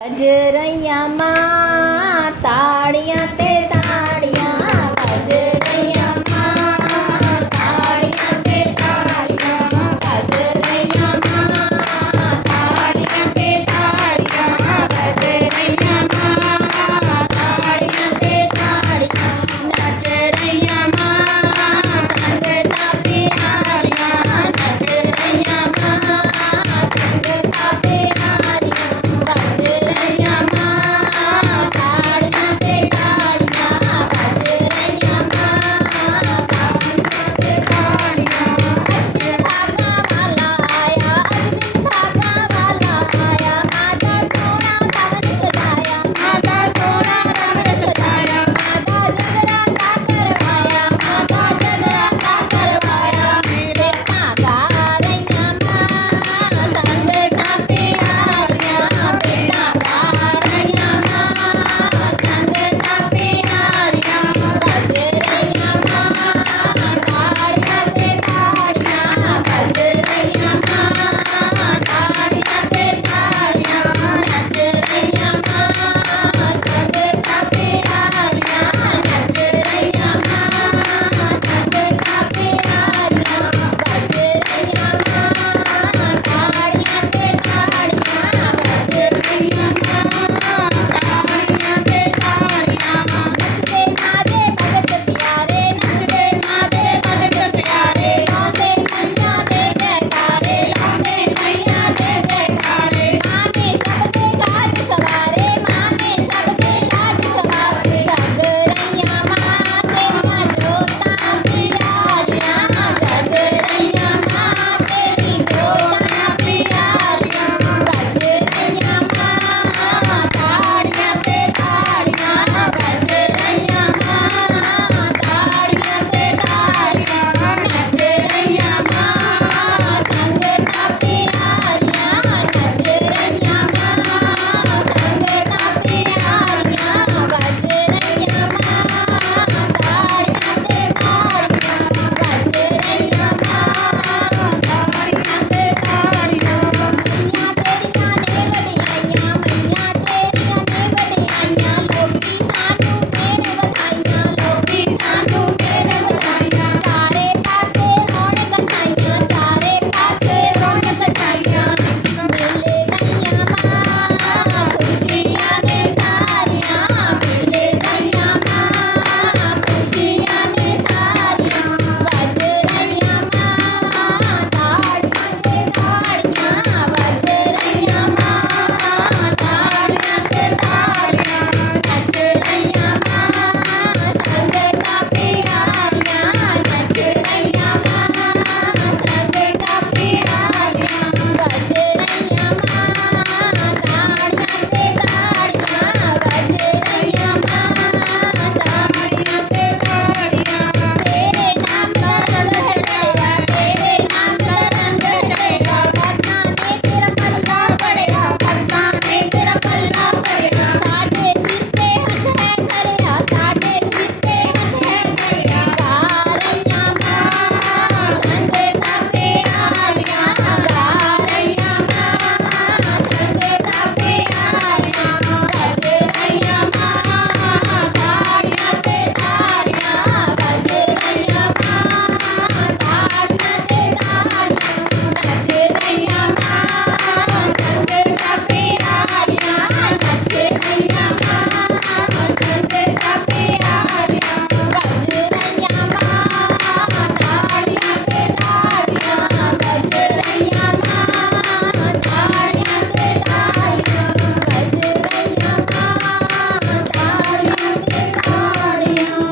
बजरैया माँ ताड़ियाँ ते ताड़ियाँ, बजरैया माँ ताड़ियाँ ते ताड़ियाँ, बजरैया माँ ताड़ियाँ ते ताड़ियाँ, बजरैया माँ ताड़ियाँ ते ताड़ियाँ, नच रैया माँ संगता प्यारियाँ, नच रैया माँ संगता प्यारियाँ, बज रैया माँ ताड़ियाँ ते ताड़ियाँ, बज रैया माँ ताड़ियाँ ते ताड़ियाँ। अज दिन भागा वाला आया, अज दिन भागा वाला आया, माता सोना कवन सजाया, माता सोना कवन सजाया, माता जगराता करवाया, माता जगराता करवाया, मेरे माता रैया माँ संगता प्यारियाँ, बेटा गा रैया माँ संगता प्यारियाँ, बज रैया माँ ताड़ियाँ ते ताड़ियाँ, बज रैया माँ ताड़ियाँ ते ताड़ियाँ, नच रैया माँ संगता प्यारियाँ, नच रैया माँ संगता प्यारियाँ, बज रैया माँ ताड़ियाँ ते ताड़ियाँ, बज रैया माँ ताड़ियाँ ते ताड़ियाँ। नचदे नादे भगत प्यारे, नचदे नादे भगत प्यारे, लाਉਂਦੇ मैया दे जयकारे, लाਉਂਦੇ मैया दे जयकारे, माँ ने सबके काज सवारे, माँ ने सबके काज सवारे, जग रैया माँ तेरियां जोतां प्यारियां, जग रैया माँ तेरी जोतां प्यारियां, बज रैया माँ ताड़ियाँ ते ताड़ियाँ, बज रैया माँ ताड़ियाँ ते ताड़ियाँ, नच रैया माँ संगता प्यारियां, नच रैया माँ संगता प्यारियां, बज रैया माँ ताड़ियाँ ते ताड़ियां, बज रैया माँ ताड़ियाँ ते ताड़ियां। मैया तेरियां ने वडियाइयां, मैया तेरियां ने वडियाइयां, लोकी सानू देण वधाइयां, लोकी सानू देण वधाइयां, चारे पासे रौनक छाइयां, चारे पासे रौनक छाइयां, मिले गईयां माँ खुशियां ने सारियां, मिले गईयां माँ खुशियां ने सारियां, बज रैया माँ ताड़ियाँ ते ताड़ियाँ, बज रैया माँ ताड़ियाँ ते ताड़ियाँ, नच रैया माँ संगता प्यारियां, नच रैया माँ संगता प्यारियां, बज रैया माँ ताड़ियाँ ते ताड़ियाँ, बज रैया माँ ताड़ियाँ ते ताड़ियाँ। तेरे नाम दा रंग चढ़ेगा, तेरे नाम दा रंग चढ़ेगा, भगतां ने तेरा पल्ला फड़िया, भगतां ने तेरा पल्ला फड़िया, साडे सिर ते हत्थ है धरिया, साडे सिर ते हत्थ है धरिया, गा रैया माँ संगता प्यारियां, गा रैया माँ संगता प्यारियां, बज रैया माँ ताड़ियाँ ते ताड़ियाँ, बज रैया माँ ताड़ियाँ ते ताड़ियाँ, नच रैया माँ संगता प्यारियां, नच रैया माँ संगता प्यारियां, बज रैया माँ ताड़ियाँ ते ताड़ियाँ, बज रैया माँ ताड़ियाँ ते ताड़ियाँ, बज रैया माँ ताड़ियाँ ते ताड़ियाँ।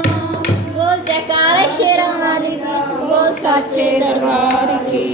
बोल जयकारा शेरों वाली जी, बोल साचे दरबार की।